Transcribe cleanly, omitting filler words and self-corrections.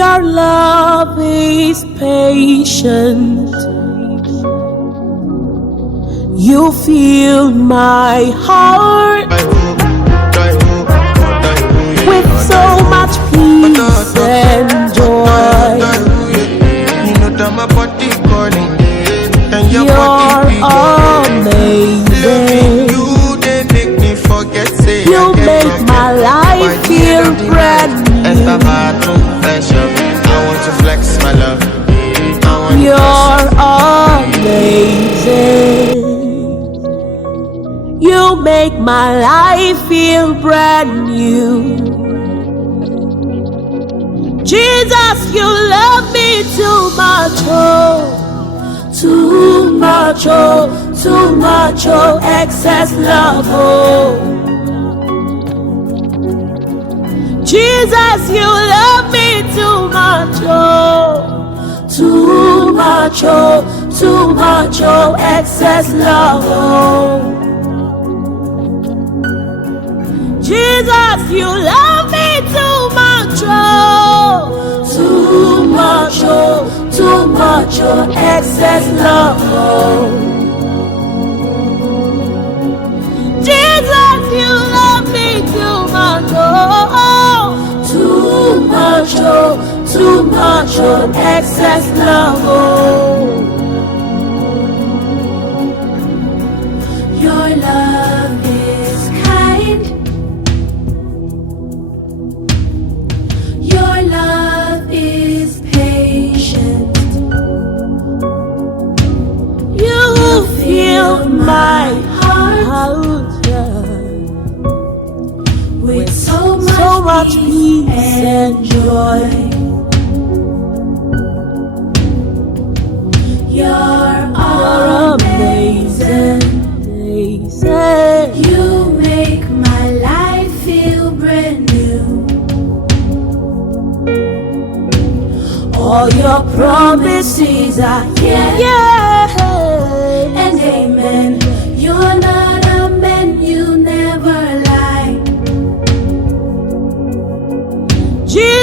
Your love is patient. You fill my heart with so much peace and joy. You're amazing. You make my life feel brand new. I want to flex my love. You're amazing. You make my life feel brand new. Jesus, you love me too much, oh, too much, oh, too much, oh, excess love, oh. Jesus, you love me too much, oh, too much, oh, too much, oh, excess love, oh. Jesus, you love me too much, oh, too much, oh, too much, oh, excess love, oh. Jesus, you love me too much, oh, too much, oh, too much, oh, excess love, oh. Your love is kind. Your love is patient. You fill my heart with so much peace and joy. You're amazing. You make my life feel brand new. All your promises are yes and amen. You're not a man, you never lie. Jesus,